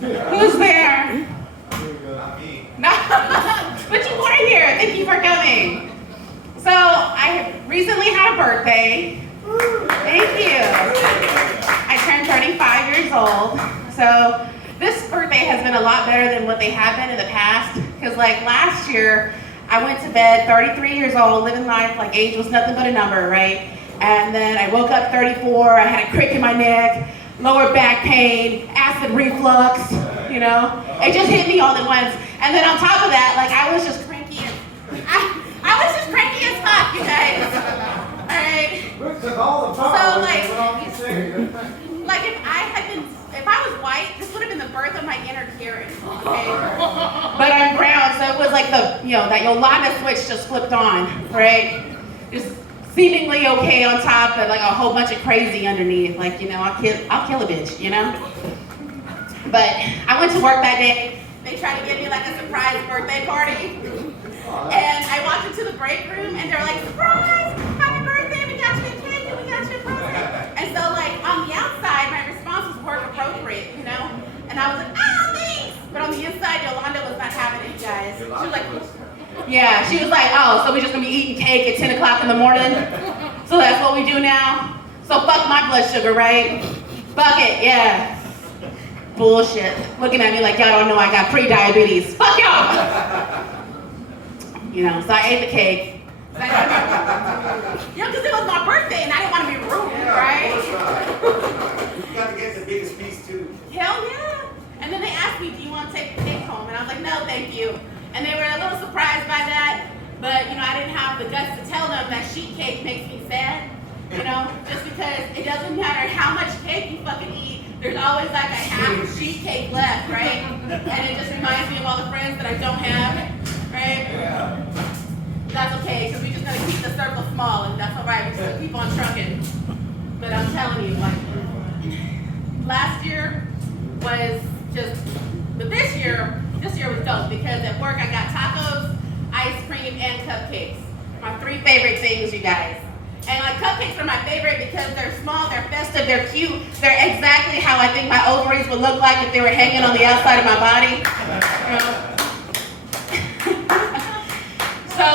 Who's there? Not me. No, but you were here. Thank you for coming. So I recently had a birthday. Thank you. I turned 35 years old. So this birthday has been a lot better than what they have been in the past. Because like last year, I went to bed 33 years old, living life like age was nothing but a number, right? And then I woke up 34, I had a crick in my neck, lower back pain, acid reflux, you know? It just hit me all at once. And then on top of that, like I was just cranky as, I was just cranky as fuck, you guys. Alright? So like if I was white, this would have been the birth of my inner Karen, okay? But I'm brown, so it was like that Yolanda switch just flipped on, right? Just seemingly okay on top, but like a whole bunch of crazy underneath. Like, I'll kill a bitch, But I went to work that day. They tried to give me like a surprise birthday party. And I walked into the break room and they're like, surprise, happy birthday, we got you a cake and we got you a present. And so like on the outside, my response was work appropriate, And I was like, oh, thanks. But on the inside, Yolanda was not having it, guys. She was like, yeah, she was like, oh, so we're just gonna be eating cake at 10 o'clock in the morning? So that's what we do now? So fuck my blood sugar, right? Fuck it, yeah. Bullshit. Looking at me like y'all don't know I got pre-diabetes. Fuck y'all! So I ate the cake. Because it was my birthday and I didn't want to be rude, right? You got to get the biggest piece too. Hell yeah. And then they asked me, do you want to take the cake home? And I was like, no, thank you. And they were a little surprised by that. But, I didn't have the guts to tell them that sheet cake makes me sad. Just because it doesn't matter how much cake you fucking eat, there's always like a half sheet cake left, right? And it just reminds me of all the friends that I don't have, right? Yeah. That's okay, because we're just gonna keep the circle small, and that's all right. We're just gonna keep on trucking. But I'm telling you, like, last year was just, but this year was dope because at work I got tacos, ice cream, and cupcakes. My 3 favorite things, you guys. And like cupcakes are my favorite because they're small, they're festive, they're cute. They're exactly how I think my ovaries would look like if they were hanging on the outside of my body. So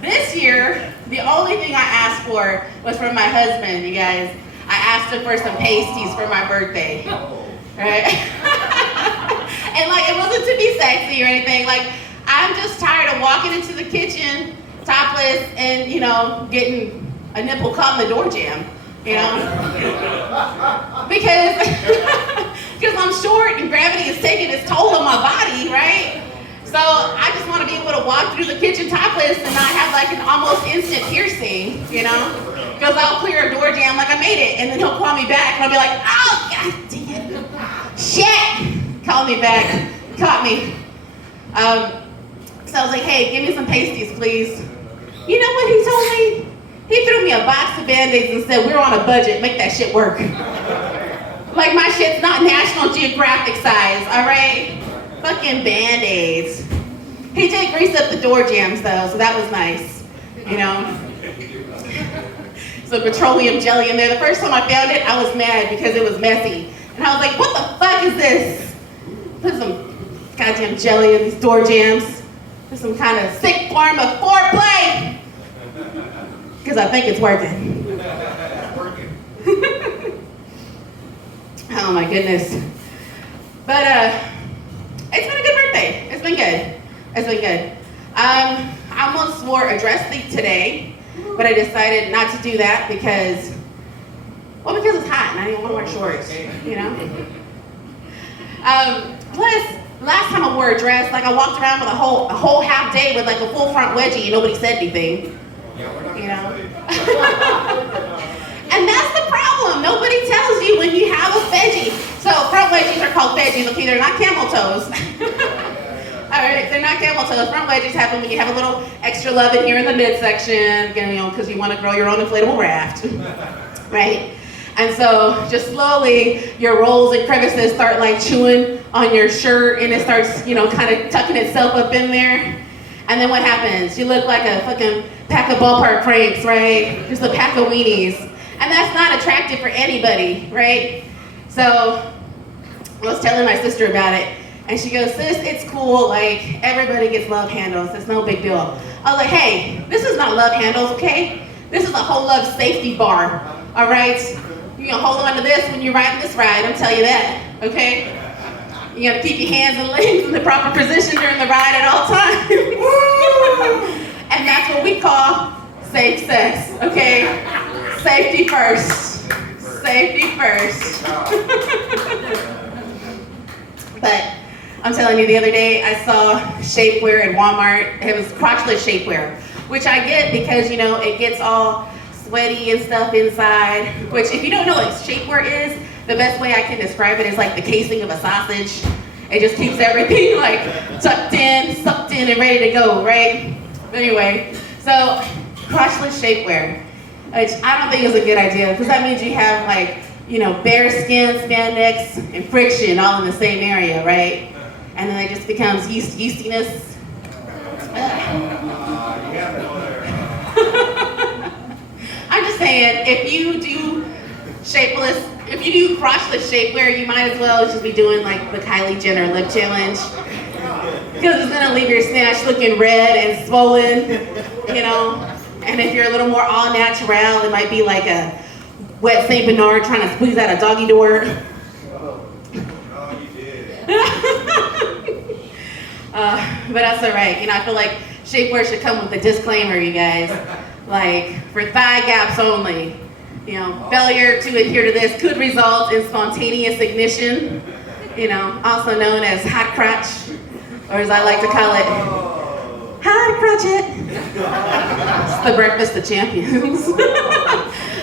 this year, the only thing I asked for was from my husband, you guys. I asked him for some pasties for my birthday. Right? And like it wasn't to be sexy or anything. Like I'm just tired of walking into the kitchen topless and, getting a nipple caught in the door jamb, because I'm short and gravity is taking its toll on my body, right? So I just want to be able to walk through the kitchen topless and not have like an almost instant piercing, because I'll clear a door jamb like I made it, and then he'll call me back and I'll be like, oh, god damn it, shit, call me back, caught me. So I was like, hey, give me some pasties, please. You know what he told me? He threw me a box of Band-Aids and said, we're on a budget, make that shit work. Like my shit's not National Geographic size, all right? Fucking Band-Aids. He did grease up the door jams though, so that was nice, Some petroleum jelly in there. The first time I found it, I was mad because it was messy. And I was like, what the fuck is this? Put some goddamn jelly in these door jams. Put some kind of sick form of foreplay. Because I think it's working. Oh my goodness. But it's been a good birthday. It's been good. I almost wore a dress thing today, but I decided not to do that because it's hot and I didn't want to wear shorts, Plus, last time I wore a dress, like I walked around with a whole half day with like a full front wedgie and nobody said anything. And that's the problem. Nobody tells you when you have a veggie. So front wedgies are called veggies. Okay, they're not camel toes. All right, they're not camel toes. Front wedgies happen when you have a little extra love in here in the midsection, because you want to grow your own inflatable raft, right? And so just slowly your rolls and crevices start like chewing on your shirt and it starts, kind of tucking itself up in there. And then what happens? You look like a fucking pack of ballpark cranks, right? Just a pack of weenies. And that's not attractive for anybody, right? So I was telling my sister about it, and she goes, sis, it's cool, like, everybody gets love handles, it's no big deal. I was like, hey, this is not love handles, okay? This is a whole love safety bar, all right? You're gonna hold on to this when you're riding this ride, I'm telling you that, okay? You gotta keep your hands and legs in the proper position during the ride at all times. And that's what we call safe sex, okay? Safety first. Safety first. But I'm telling you, the other day I saw shapewear at Walmart. It was crotchless shapewear, which I get because, you know, it gets all sweaty and stuff inside, which if you don't know what shapewear is, the best way I can describe it is like the casing of a sausage. It just keeps everything like tucked in, sucked in, and ready to go, right? Anyway, so crotchless shapewear, which I don't think is a good idea because that means you have like, you know, bare skin, spandex, and friction all in the same area, right? And then it just becomes yeastiness. I'm just saying, if you do shapeless, if you do crotchless shapewear, you might as well just be doing like the Kylie Jenner lip challenge. Because it's gonna leave your snatch looking red and swollen, you know? And if you're a little more all natural, it might be like a wet Saint Bernard trying to squeeze out a doggy door. Oh, you did. But that's all right. You know, I feel like shapewear should come with a disclaimer, you guys. Like, for thigh gaps only. You know, failure to adhere to this could result in spontaneous ignition, you know, also known as hot crotch, or as I like to call it, hot crotchet. It's the breakfast of champions.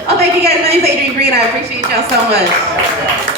Oh, thank you guys. My name's Adrienne Green. I appreciate y'all so much.